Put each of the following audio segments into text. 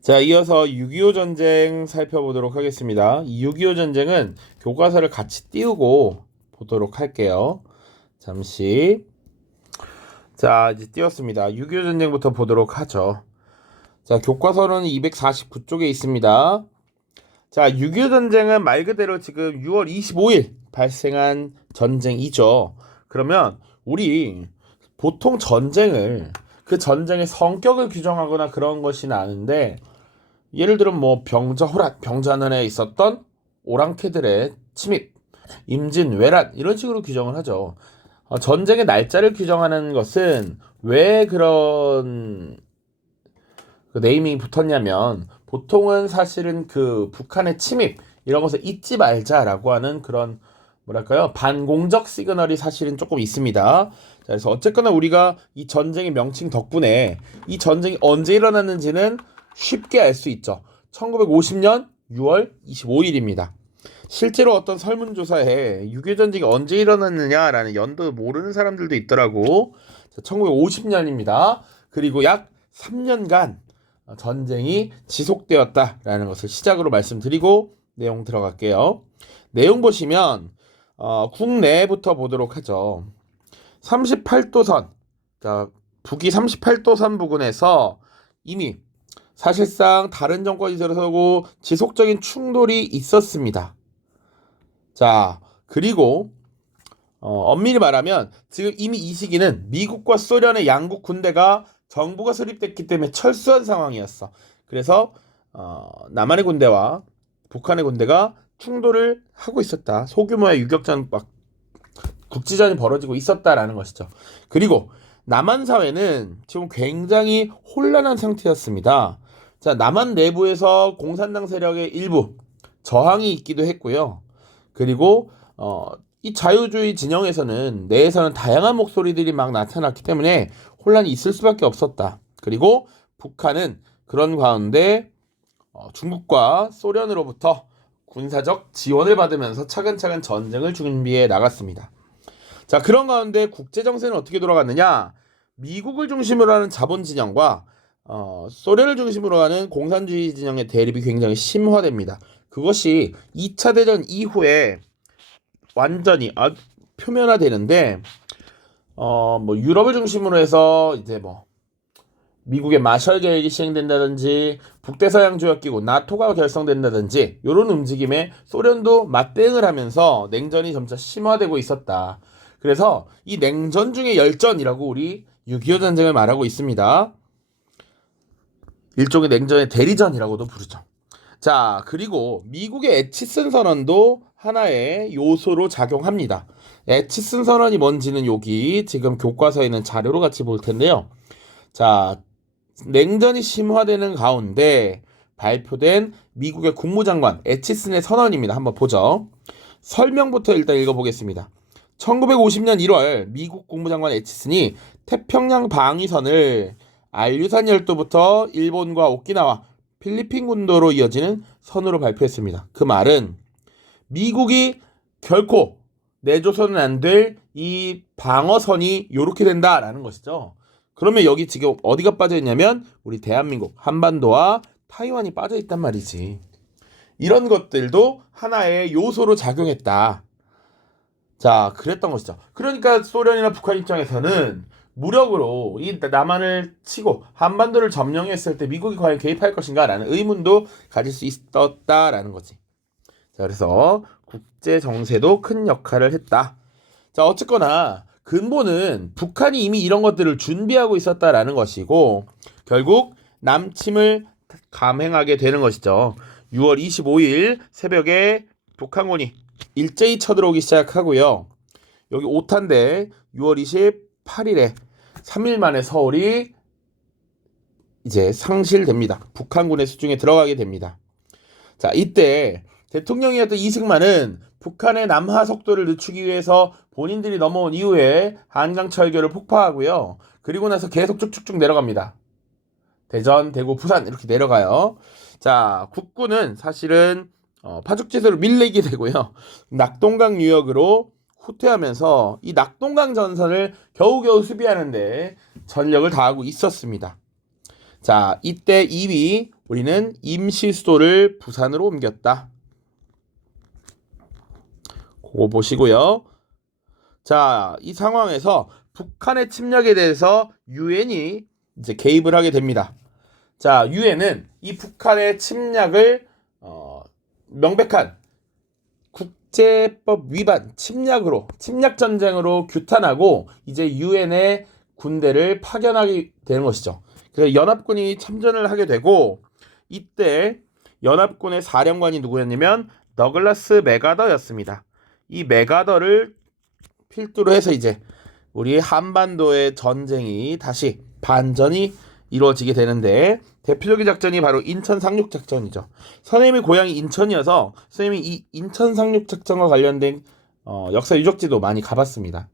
자, 이어서 6.25 전쟁 살펴보도록 하겠습니다. 이 6.25 전쟁은 교과서를 같이 띄우고 보도록 할게요. 잠시. 자, 이제 띄웠습니다. 6.25 전쟁부터 보도록 하죠. 자, 교과서는 249쪽에 있습니다. 자, 6.25 전쟁은 말 그대로 지금 6월 25일 발생한 전쟁이죠. 그러면 우리 보통 전쟁을 그 전쟁의 성격을 규정하거나 그런 것이 아는데, 예를 들어 뭐 병자호란, 병자난에 있었던 오랑캐들의 침입, 임진, 왜란 이런 식으로 규정을 하죠. 전쟁의 날짜를 규정하는 것은 왜 그런 그 네이밍이 붙었냐면, 보통은 사실은 그 북한의 침입 이런 것을 잊지 말자라고 하는 그런 뭐랄까요, 반공적 시그널이 사실은 조금 있습니다. 자, 그래서 어쨌거나 우리가 이 전쟁의 명칭 덕분에 이 전쟁이 언제 일어났는지는 쉽게 알 수 있죠. 1950년 6월 25일입니다. 실제로 어떤 설문조사에 6.25 전쟁이 언제 일어났느냐라는 연도 모르는 사람들도 있더라고. 1950년입니다. 그리고 약 3년간 전쟁이 지속되었다라는 것을 시작으로 말씀드리고 내용 들어갈게요. 내용 보시면 국내부터 보도록 하죠. 38도선, 그러니까 북위 38도선 부근에서 이미 사실상 다른 정권이 들어서고 지속적인 충돌이 있었습니다. 자, 그리고 엄밀히 말하면 지금 이미 이 시기는 미국과 소련의 양국 군대가 정부가 수립됐기 때문에 철수한 상황이었어. 그래서 남한의 군대와 북한의 군대가 충돌을 하고 있었다. 소규모의 유격전, 막 국지전이 벌어지고 있었다라는 것이죠. 그리고 남한 사회는 지금 굉장히 혼란한 상태였습니다. 자, 남한 내부에서 공산당 세력의 일부 저항이 있기도 했고요. 그리고 이 자유주의 진영에서는 내에서는 다양한 목소리들이 막 나타났기 때문에 혼란이 있을 수밖에 없었다. 그리고 북한은 그런 가운데 중국과 소련으로부터 군사적 지원을 받으면서 차근차근 전쟁을 준비해 나갔습니다. 자, 그런 가운데 국제 정세는 어떻게 돌아갔느냐? 미국을 중심으로 하는 자본 진영과 소련을 중심으로 하는 공산주의 진영의 대립이 굉장히 심화됩니다. 그것이 2차 대전 이후에 완전히 표면화되는데, 뭐 유럽을 중심으로 해서 이제 뭐 미국의 마셜 계획이 시행된다든지 북대서양 조약기구 나토가 결성된다든지 이런 움직임에 소련도 맞대응을 하면서 냉전이 점차 심화되고 있었다. 그래서 이 냉전 중의 열전이라고 우리 6.25 전쟁을 말하고 있습니다. 일종의 냉전의 대리전이라고도 부르죠. 자, 그리고 미국의 에치슨 선언도 하나의 요소로 작용합니다. 에치슨 선언이 뭔지는 여기 지금 교과서에 있는 자료로 같이 볼 텐데요. 자, 냉전이 심화되는 가운데 발표된 미국의 국무장관 에치슨의 선언입니다. 한번 보죠. 설명부터 일단 읽어보겠습니다. 1950년 1월 미국 국무장관 에치슨이 태평양 방위선을 알류산 열도부터 일본과 오키나와 필리핀 군도로 이어지는 선으로 발표했습니다. 그 말은 미국이 결코 내줘서는 안 될 이 방어선이 이렇게 된다라는 것이죠. 그러면 여기 지금 어디가 빠져있냐면 우리 대한민국 한반도와 타이완이 빠져있단 말이지. 이런 것들도 하나의 요소로 작용했다. 자, 그랬던 것이죠. 그러니까 소련이나 북한 입장에서는 무력으로 이 남한을 치고 한반도를 점령했을 때 미국이 과연 개입할 것인가라는 의문도 가질 수 있었다라는 거지. 자, 그래서 국제 정세도 큰 역할을 했다. 자, 어쨌거나 근본은 북한이 이미 이런 것들을 준비하고 있었다라는 것이고, 결국 남침을 감행하게 되는 것이죠. 6월 25일 새벽에 북한군이 일제히 쳐들어오기 시작하고요. 여기 5탄대 6월 28일에 3일 만에 서울이 이제 상실됩니다. 북한군의 수중에 들어가게 됩니다. 자, 이때 대통령이었던 이승만은 북한의 남하 속도를 늦추기 위해서 본인들이 넘어온 이후에 한강철교를 폭파하고요. 그리고 나서 계속 쭉쭉쭉 내려갑니다. 대전, 대구, 부산 이렇게 내려가요. 자, 국군은 사실은 파죽지세로 밀리게 되고요. 낙동강 유역으로 후퇴하면서 이 낙동강 전선을 겨우겨우 수비하는데 전력을 다하고 있었습니다. 자, 이때 2위 우리는 임시 수도를 부산으로 옮겼다. 그거 보시고요. 자, 이 상황에서 북한의 침략에 대해서 유엔이 이제 개입을 하게 됩니다. 자, 유엔은 이 북한의 침략을 명백한 국제법 위반 침략으로 침략 전쟁으로 규탄하고 이제 유엔의 군대를 파견하게 되는 것이죠. 그래서 연합군이 참전을 하게 되고 이때 연합군의 사령관이 누구였냐면 더글라스 맥아더였습니다. 이 맥아더를 필두로 해서 이제 우리 한반도의 전쟁이 다시 반전이 이루어지게 되는데 대표적인 작전이 바로 인천 상륙작전이죠. 선생님의 고향이 인천이어서 선생님이 이 인천 상륙작전과 관련된 역사 유적지도 많이 가봤습니다.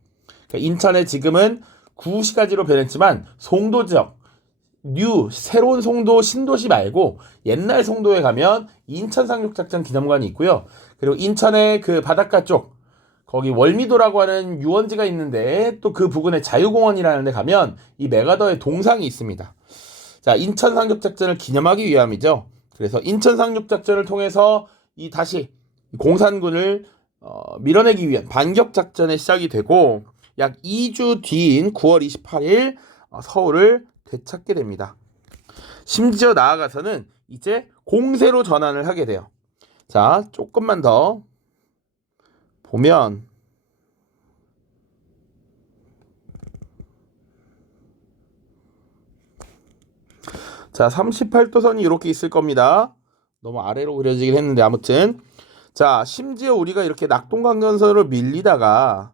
그러니까 인천에 지금은 구시가지로 변했지만 송도 지역, 새로운 송도 신도시 말고 옛날 송도에 가면 인천 상륙작전 기념관이 있고요. 그리고 인천의 그 바닷가 쪽 거기 월미도라고 하는 유원지가 있는데 또 그 부근에 자유공원이라는 데 가면 이 메가더의 동상이 있습니다. 자, 인천 상륙작전을 기념하기 위함이죠. 그래서 인천 상륙작전을 통해서 다시 공산군을 밀어내기 위한 반격작전의 시작이 되고 약 2주 뒤인 9월 28일 서울을 되찾게 됩니다. 심지어 나아가서는 이제 공세로 전환을 하게 돼요. 자, 조금만 더 보면 자, 38도선이 이렇게 있을 겁니다. 너무 아래로 그려지긴 했는데 아무튼 자, 심지어 우리가 이렇게 낙동강전선으로 밀리다가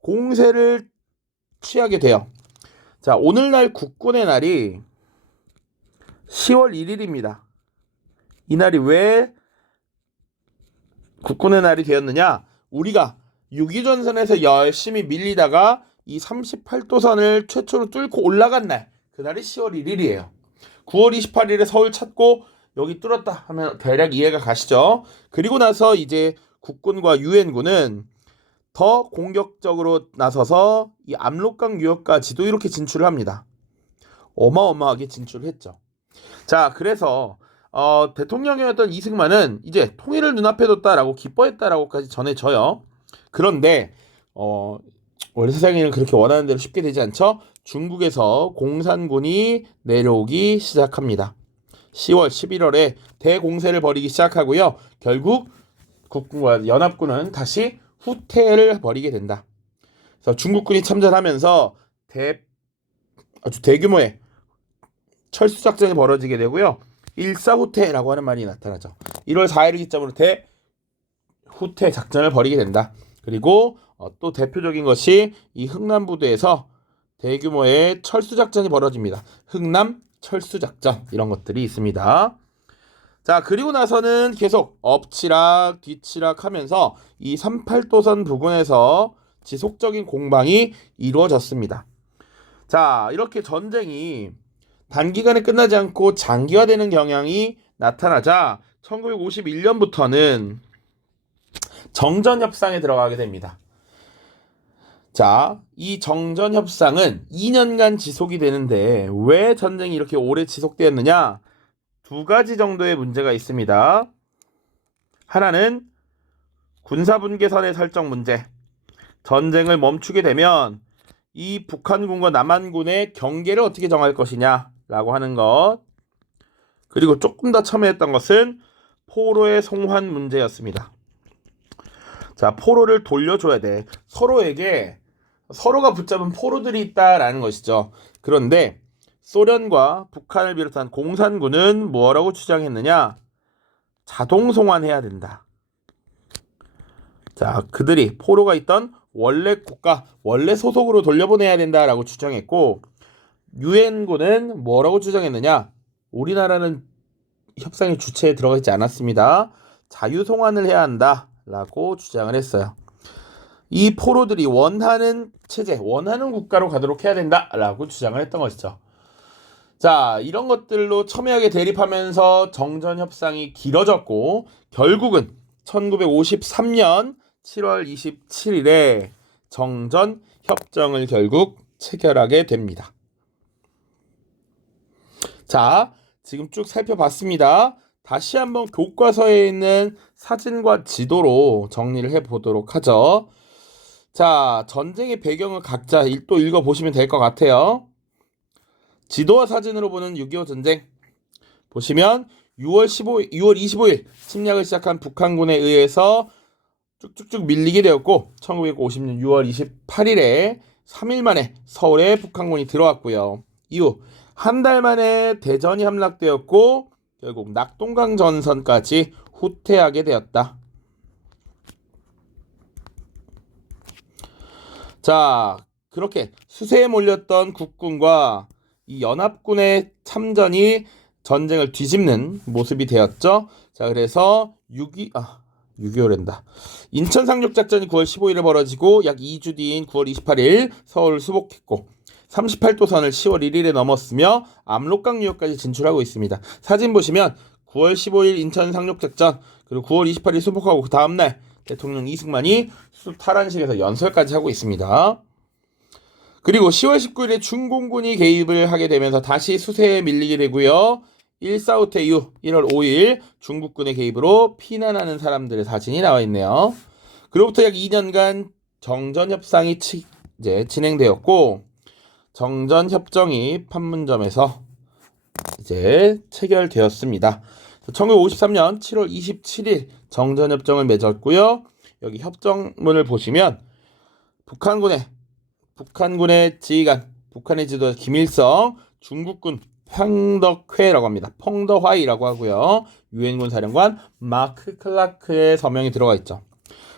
공세를 취하게 돼요. 자, 오늘날 국군의 날이 10월 1일입니다. 이 날이 왜 국군의 날이 되었느냐? 우리가 6.25전선에서 열심히 밀리다가 이 38도선을 최초로 뚫고 올라간 날, 그날이 10월 1일이에요. 9월 28일에 서울 찾고 여기 뚫었다 하면 대략 이해가 가시죠? 그리고 나서 이제 국군과 유엔군은 더 공격적으로 나서서 이 압록강 유역까지도 이렇게 진출을 합니다. 어마어마하게 진출을 했죠. 자, 그래서 대통령이었던 이승만은 이제 통일을 눈앞에 뒀다라고 기뻐했다라고까지 전해져요. 그런데 원래 세상에는 그렇게 원하는 대로 쉽게 되지 않죠. 중국에서 공산군이 내려오기 시작합니다. 10월, 11월에 대공세를 벌이기 시작하고요. 결국 국군과 연합군은 다시 후퇴를 벌이게 된다. 그래서 중국군이 참전하면서 아주 대규모의 철수작전이 벌어지게 되고요. 일사후퇴라고 하는 말이 나타나죠. 1월 4일을 기점으로 대후퇴 작전을 벌이게 된다. 그리고 또 대표적인 것이 이 흥남부두에서 대규모의 철수작전이 벌어집니다. 흥남 철수작전 이런 것들이 있습니다. 자, 그리고 나서는 계속 엎치락 뒤치락 하면서 이 38도선 부근에서 지속적인 공방이 이루어졌습니다. 자, 이렇게 전쟁이 단기간에 끝나지 않고 장기화되는 경향이 나타나자 1951년부터는 정전협상에 들어가게 됩니다. 자, 이 정전협상은 2년간 지속이 되는데 왜 전쟁이 이렇게 오래 지속되었느냐? 두 가지 정도의 문제가 있습니다. 하나는 군사분계선의 설정 문제. 전쟁을 멈추게 되면 이 북한군과 남한군의 경계를 어떻게 정할 것이냐라고 하는 것. 그리고 조금 더 첨예했던 것은 포로의 송환 문제였습니다. 자, 포로를 돌려줘야 돼. 서로가 붙잡은 포로들이 있다라는 것이죠. 그런데 소련과 북한을 비롯한 공산군은 뭐라고 주장했느냐? 자동 송환해야 된다. 자, 그들이 포로가 있던 원래 국가, 원래 소속으로 돌려보내야 된다라고 주장했고 유엔군은 뭐라고 주장했느냐? 우리나라는 협상의 주체에 들어가 있지 않았습니다. 자유송환을 해야 한다라고 주장을 했어요. 이 포로들이 원하는 체제, 원하는 국가로 가도록 해야 된다라고 주장을 했던 것이죠. 자, 이런 것들로 첨예하게 대립하면서 정전협상이 길어졌고 결국은 1953년 7월 27일에 정전협정을 결국 체결하게 됩니다. 자, 지금 쭉 살펴봤습니다. 다시 한번 교과서에 있는 사진과 지도로 정리를 해보도록 하죠. 자, 전쟁의 배경을 각자 또 읽어보시면 될 것 같아요. 지도와 사진으로 보는 6.25 전쟁. 보시면 6월 25일 침략을 시작한 북한군에 의해서 쭉쭉쭉 밀리게 되었고 1950년 6월 28일에 3일 만에 서울에 북한군이 들어왔고요. 이후 한 달 만에 대전이 함락되었고 결국 낙동강 전선까지 후퇴하게 되었다. 자, 그렇게 수세에 몰렸던 국군과 이 연합군의 참전이 전쟁을 뒤집는 모습이 되었죠. 자, 그래서 6.25랜다. 인천 상륙작전이 9월 15일에 벌어지고 약 2주 뒤인 9월 28일 서울을 수복했고 38도선을 10월 1일에 넘었으며 압록강 유역까지 진출하고 있습니다. 사진 보시면 9월 15일 인천 상륙작전 그리고 9월 28일 수복하고 그 다음날 대통령 이승만이 수도 탈환식에서 연설까지 하고 있습니다. 그리고 10월 19일에 중공군이 개입을 하게 되면서 다시 수세에 밀리게 되고요. 1.4 후퇴 이후 1월 5일 중국군의 개입으로 피난하는 사람들의 사진이 나와 있네요. 그로부터 약 2년간 정전협상이 이제 진행되었고 정전협정이 판문점에서 이제 체결되었습니다. 1953년 7월 27일 정전협정을 맺었고요. 여기 협정문을 보시면 북한군의 지휘관, 북한의 지도자 김일성, 중국군 펑덕회라고 합니다. 펑더화이라고 하고요. 유엔군 사령관 마크 클라크의 서명이 들어가 있죠.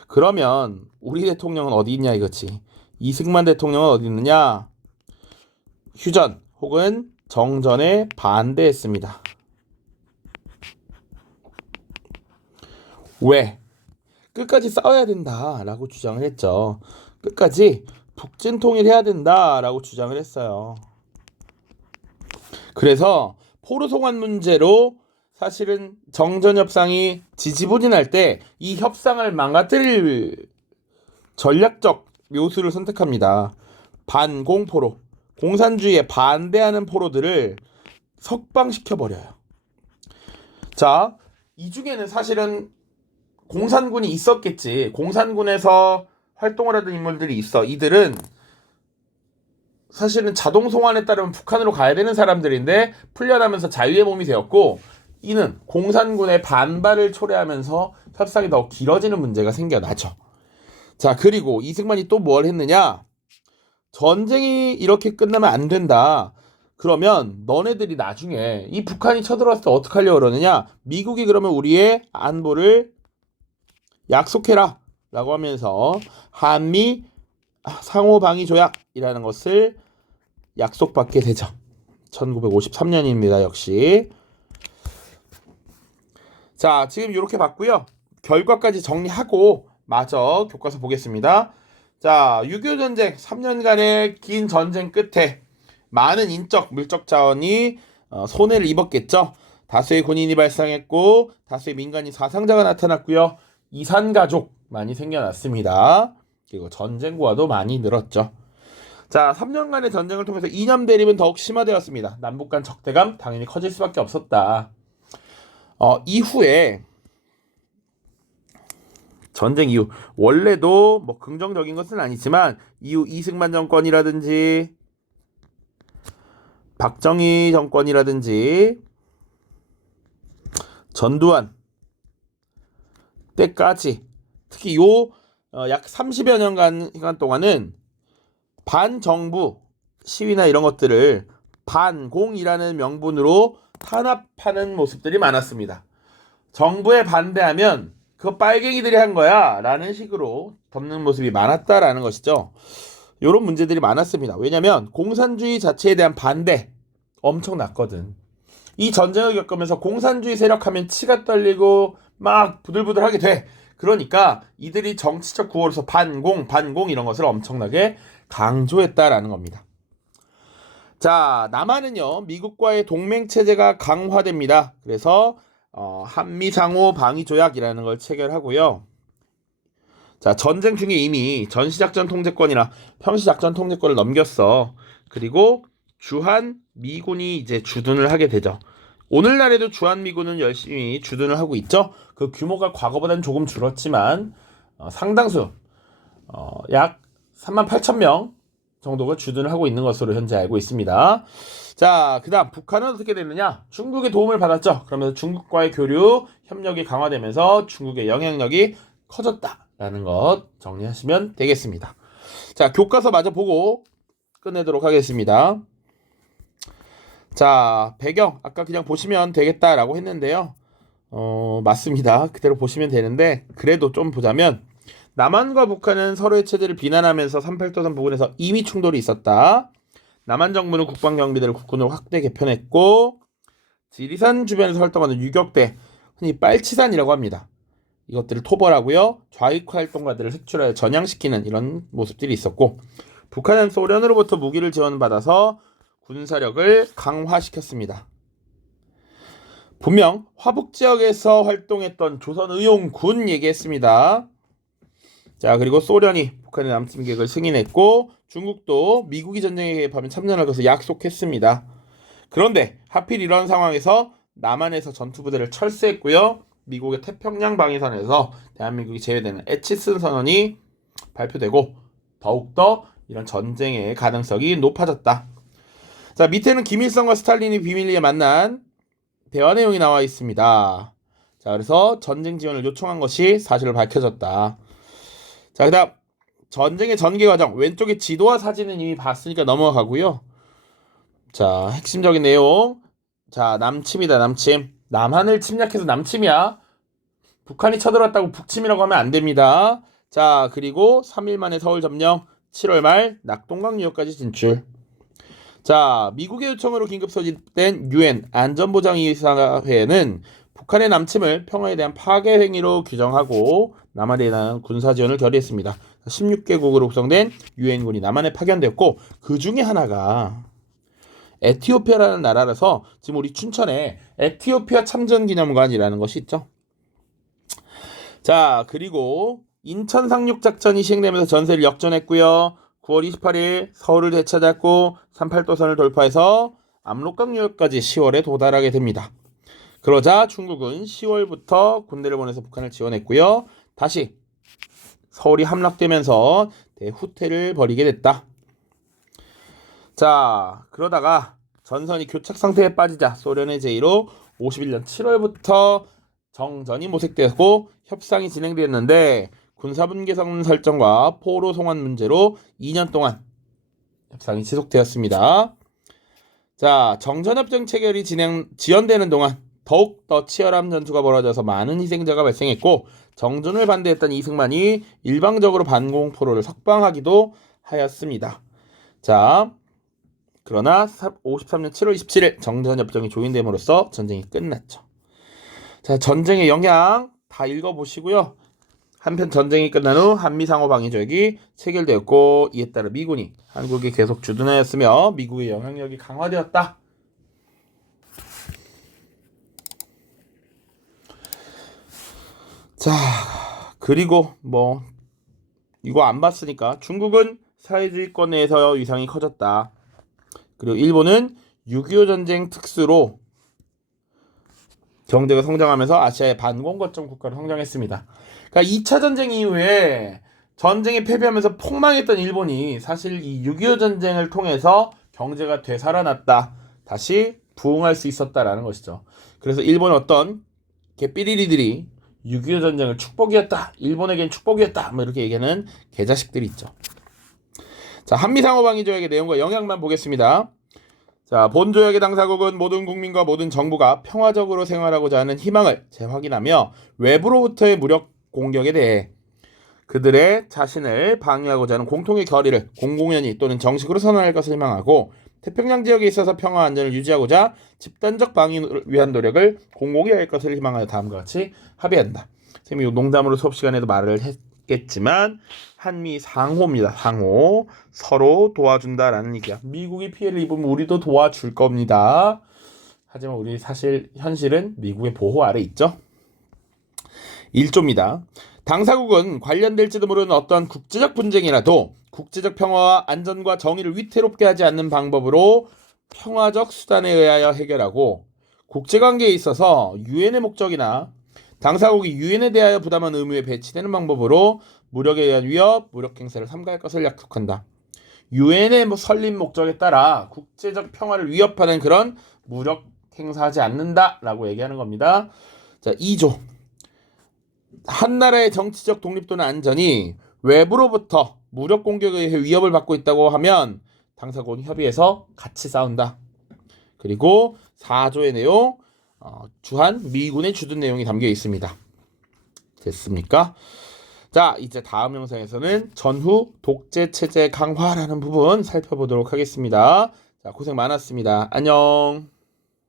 그러면 우리 대통령은 어디 있냐 이거지. 이승만 대통령은 어디 있느냐? 휴전 혹은 정전에 반대했습니다. 왜? 끝까지 싸워야 된다라고 주장을 했죠. 끝까지 북진 통일해야 된다라고 주장을 했어요. 그래서 포로송환 문제로 사실은 정전협상이 지지부진할 때 이 협상을 망가뜨릴 전략적 묘수를 선택합니다. 반공포로, 공산주의에 반대하는 포로들을 석방시켜버려요. 자, 이 중에는 사실은 공산군이 있었겠지. 공산군에서 활동을 하던 인물들이 있어. 이들은 사실은 자동 송환에 따르면 북한으로 가야 되는 사람들인데 풀려나면서 자유의 몸이 되었고 이는 공산군의 반발을 초래하면서 협상이 더 길어지는 문제가 생겨나죠. 자, 그리고 이승만이 또 뭘 했느냐? 전쟁이 이렇게 끝나면 안 된다. 그러면 너네들이 나중에 이 북한이 쳐들어왔을 때 어떻게 하려고 그러느냐? 미국이 그러면 우리의 안보를 약속해라 라고 하면서 한미 상호방위 조약이라는 것을 약속받게 되죠. 1953년입니다. 역시. 자, 지금 이렇게 봤고요. 결과까지 정리하고 마저 교과서 보겠습니다. 자, 6.25 전쟁 3년간의 긴 전쟁 끝에 많은 인적, 물적 자원이 손해를 입었겠죠. 다수의 군인이 발생했고 다수의 민간인 사상자가 나타났고요. 이산가족 많이 생겨났습니다. 그리고 전쟁과도 많이 늘었죠. 자, 3년간의 전쟁을 통해서 이념 대립은 더욱 심화되었습니다. 남북 간 적대감 당연히 커질 수밖에 없었다. 이후에 전쟁 이후 원래도 뭐 긍정적인 것은 아니지만 이후 이승만 정권이라든지 박정희 정권이라든지 전두환 때까지 특히 약 30여 년간 동안은 반정부 시위나 이런 것들을 반공이라는 명분으로 탄압하는 모습들이 많았습니다. 정부에 반대하면 그거 빨갱이들이 한 거야 라는 식으로 덮는 모습이 많았다라는 것이죠. 이런 문제들이 많았습니다. 왜냐하면 공산주의 자체에 대한 반대 엄청 났거든. 이 전쟁을 겪으면서 공산주의 세력하면 치가 떨리고 막 부들부들하게 돼. 그러니까 이들이 정치적 구호로서 반공 이런 것을 엄청나게 강조했다라는 겁니다. 자, 남한은요 미국과의 동맹 체제가 강화됩니다. 그래서 한미 상호 방위 조약이라는 걸 체결하고요. 자, 전쟁 중에 이미 전시작전 통제권이나 평시작전 통제권을 넘겼어. 그리고 주한 미군이 이제 주둔을 하게 되죠. 오늘날에도 주한미군은 열심히 주둔을 하고 있죠. 그 규모가 과거보다는 조금 줄었지만 상당수 약 38,000명 정도가 주둔을 하고 있는 것으로 현재 알고 있습니다. 자, 그 다음 북한은 어떻게 되느냐? 중국의 도움을 받았죠. 그러면서 중국과의 교류, 협력이 강화되면서 중국의 영향력이 커졌다라는 것 정리하시면 되겠습니다. 자, 교과서 마저 보고 끝내도록 하겠습니다. 자, 배경 아까 그냥 보시면 되겠다라고 했는데요. 맞습니다. 그대로 보시면 되는데 그래도 좀 보자면 남한과 북한은 서로의 체제를 비난하면서 38도선 부근에서 이미 충돌이 있었다. 남한 정부는 국방경비대를 국군으로 확대 개편했고 지리산 주변에서 활동하는 유격대, 흔히 빨치산이라고 합니다. 이것들을 토벌하고요. 좌익 활동가들을 색출하여 전향시키는 이런 모습들이 있었고 북한은 소련으로부터 무기를 지원받아서 군사력을 강화시켰습니다. 분명 화북 지역에서 활동했던 조선의용군 얘기했습니다. 자, 그리고 소련이 북한의 남침 계획을 승인했고 중국도 미국이 전쟁에 개입하면 참전할 것을 약속했습니다. 그런데 하필 이런 상황에서 남한에서 전투부대를 철수했고요. 미국의 태평양 방위선에서 대한민국이 제외되는 에치슨 선언이 발표되고 더욱더 이런 전쟁의 가능성이 높아졌다. 자, 밑에는 김일성과 스탈린이 비밀리에 만난 대화 내용이 나와 있습니다. 자, 그래서 전쟁 지원을 요청한 것이 사실로 밝혀졌다. 자, 그 다음 전쟁의 전개 과정, 왼쪽에 지도와 사진은 이미 봤으니까 넘어가고요. 자, 핵심적인 내용. 자, 남침이다. 남침. 남한을 침략해서 남침이야. 북한이 쳐들어왔다고 북침이라고 하면 안 됩니다. 자, 그리고 3일 만에 서울 점령, 7월 말 낙동강 유역까지 진출. 자, 미국의 요청으로 긴급 소집된 유엔 안전보장이사회는 북한의 남침을 평화에 대한 파괴 행위로 규정하고 남한에 대한 군사 지원을 결의했습니다. 16개국으로 구성된 유엔군이 남한에 파견되었고 그 중에 하나가 에티오피아라는 나라라서 지금 우리 춘천에 에티오피아 참전기념관이라는 것이 있죠. 자, 그리고 인천 상륙작전이 시행되면서 전세를 역전했고요. 9월 28일 서울을 되찾았고 38도선을 돌파해서 압록강 유역까지 10월에 도달하게 됩니다. 그러자 중국은 10월부터 군대를 보내서 북한을 지원했고요. 다시 서울이 함락되면서 대후퇴를 벌이게 됐다. 자, 그러다가 전선이 교착 상태에 빠지자 소련의 제의로 51년 7월부터 정전이 모색되었고 협상이 진행되었는데 군사분계선 설정과 포로 송환 문제로 2년 동안 협상이 지속되었습니다. 자, 정전협정 체결이 지연되는 동안 더욱 더 치열한 전투가 벌어져서 많은 희생자가 발생했고 정전을 반대했던 이승만이 일방적으로 반공포로를 석방하기도 하였습니다. 자, 그러나 53년 7월 27일 정전협정이 조인됨으로써 전쟁이 끝났죠. 자, 전쟁의 영향 다 읽어보시고요. 한편 전쟁이 끝난 후 한미상호방위조약이 체결되었고 이에 따라 미군이 한국에 계속 주둔하였으며 미국의 영향력이 강화되었다. 자, 그리고 뭐 이거 안 봤으니까 중국은 사회주의권 내에서 위상이 커졌다. 그리고 일본은 6.25 전쟁 특수로 경제가 성장하면서 아시아의 반공거점 국가로 성장했습니다. 그러니까 2차 전쟁 이후에 전쟁에 패배하면서 폭망했던 일본이 사실 이 6.25 전쟁을 통해서 경제가 되살아났다. 다시 부흥할 수 있었다라는 것이죠. 그래서 일본의 어떤 개삐리리들이 6.25 전쟁을 축복이었다. 일본에겐 축복이었다. 뭐 이렇게 얘기하는 개자식들이 있죠. 자, 한미상호방위조약의 내용과 영향만 보겠습니다. 자, 본조약의 당사국은 모든 국민과 모든 정부가 평화적으로 생활하고자 하는 희망을 재확인하며 외부로부터의 무력 공격에 대해 그들의 자신을 방위하고자 하는 공통의 결의를 공공연히 또는 정식으로 선언할 것을 희망하고 태평양 지역에 있어서 평화 안전을 유지하고자 집단적 방위를 위한 노력을 공공히 할 것을 희망하여 다음과 같이 합의한다. 선생님이 농담으로 수업 시간에도 말을 했겠지만 한미 상호입니다. 상호. 서로 도와준다라는 얘기야. 미국이 피해를 입으면 우리도 도와줄 겁니다. 하지만 우리 사실 현실은 미국의 보호 아래 있죠. 1조입니다. 당사국은 관련될지도 모르는 어떠한 국제적 분쟁이라도 국제적 평화와 안전과 정의를 위태롭게 하지 않는 방법으로 평화적 수단에 의하여 해결하고 국제관계에 있어서 유엔의 목적이나 당사국이 유엔에 대하여 부담한 의무에 배치되는 방법으로 무력에 의한 위협, 무력 행사를 삼가할 것을 약속한다. 유엔의 설립 목적에 따라 국제적 평화를 위협하는 그런 무력 행사하지 않는다라고 얘기하는 겁니다. 자, 2조. 한 나라의 정치적 독립 또는 안전이 외부로부터 무력 공격에 의해 위협을 받고 있다고 하면 당사국은 협의해서 같이 싸운다. 그리고 4조의 내용, 주한 미군의 주둔 내용이 담겨 있습니다. 됐습니까? 자, 이제 다음 영상에서는 전후 독재 체제 강화라는 부분 살펴보도록 하겠습니다. 자, 고생 많았습니다. 안녕.